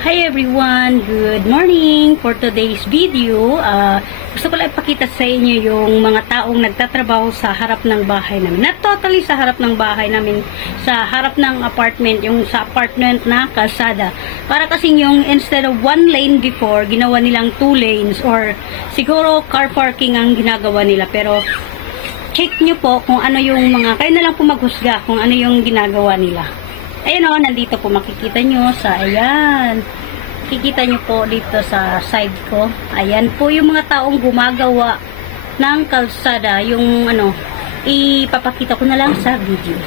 Hi everyone! Good morning! For today's video, gusto ko lang ipakita sa inyo yung mga taong nagtatrabaho sa harap ng bahay namin. Not totally sa harap ng bahay namin, sa harap ng apartment, yung sa apartment na kalsada. Para kasing yung instead of one lane before, ginawa nilang 2 lanes or siguro car parking ang ginagawa nila. Pero check nyo po kung ano yung mga, kayo na lang po maghusga kung ano yung ginagawa nila. Ayan o, nandito po makikita nyo sa, ayan, makikita nyo po dito sa side ko. Ayan po yung mga taong gumagawa ng kalsada, yung ano, ipapakita ko na lang sa video.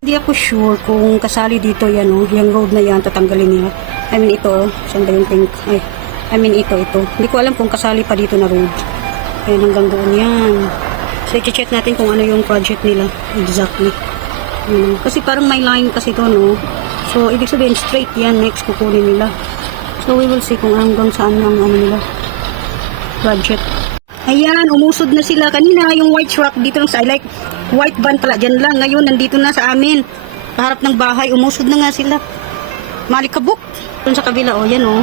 Hindi ako sure kung kasali dito yan, oh, yung road na yan, tatanggalin nila. I mean ito, oh, saan ba yung pink? Ay, I mean ito. Hindi ko alam kung kasali pa dito na road. Ayan, hanggang doon yan. So, i-check natin kung ano yung project nila. Exactly. Kasi parang may line kasi to, no? So, ibig sabihin, straight yan. Next, kukunin nila. So, we will see kung hanggang saan ang ano nila. Project. Ayan, umusod na sila. Kanina, yung white truck dito lang sa, like, white van pala, dyan lang. Ngayon, nandito na sa amin. Kaharap ng bahay, umusod na nga sila. Malikabok. Doon sa kabila, oh, yan, oh.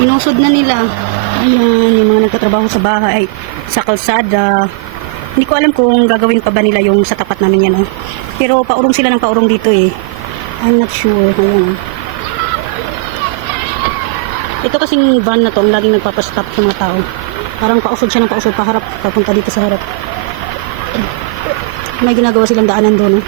Inusod na nila. Ayan, yung mga nagtatrabaho sa bahay, sa kalsada. Hindi ko alam kung gagawin pa ba nila yung sa tapat namin yan, oh. Pero paurong sila ng paurong dito, eh. I'm not sure. Ayan, oh. Ito kasing van na to, ang laging nagpapastop sa mga tao. Parang pausod siya ng pausod, paharap, papunta dito sa harap. May ginagawa silang daanan doon, eh.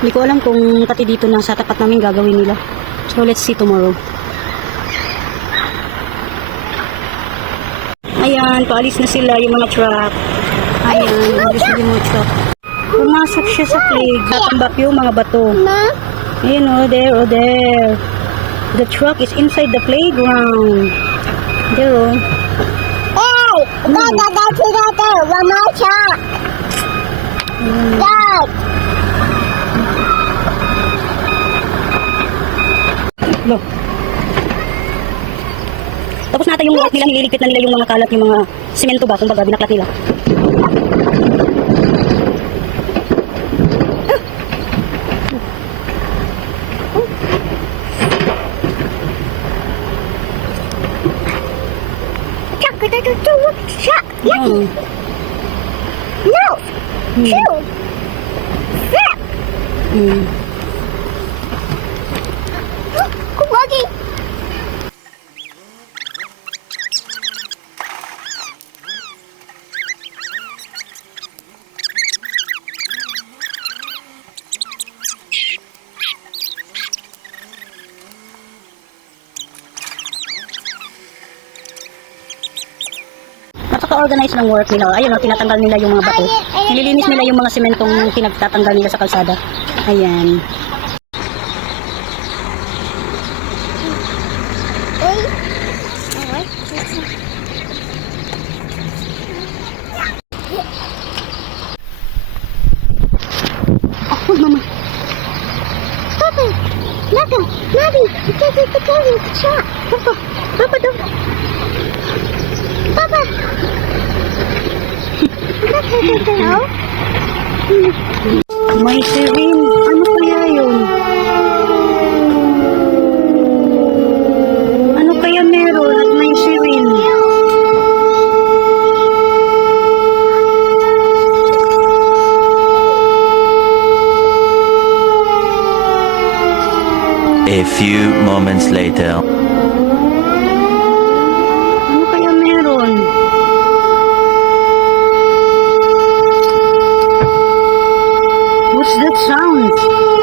Hindi ko alam kung pati dito na sa tapat namin gagawin nila. So let's see tomorrow. Ayan, paalis na sila yung mga truck. Ayan, alis na yung mga truck. Pumasok siya sa plague. Natambak yung mga bato. Ayan, oh, there. The truck is inside the playground. There, oh. Hey! That's one more truck. Dad! Look. Tapos natin yung work nila, nililigpit na nila yung mga kalat, yung mga simento ba, kumbaga, binaklat nila. Yucky! No! Chew! Flip! Lucky! Napaka-organize ng work nila. Ayun, oh, tinatanggal nila yung mga bato. Nililinis nila yung mga sementong pinagtatanggal nila sa kalsada. Ayan. Oh, mama. Papa! Naka! Mommy! You can't take the car in the shop! Papa! Papa, don't! Papa! That's a good girl. May sirin. Ano kaya yun? Ano kaya meron at may sirin? A few moments later. Ano kaya meron? What's that sound?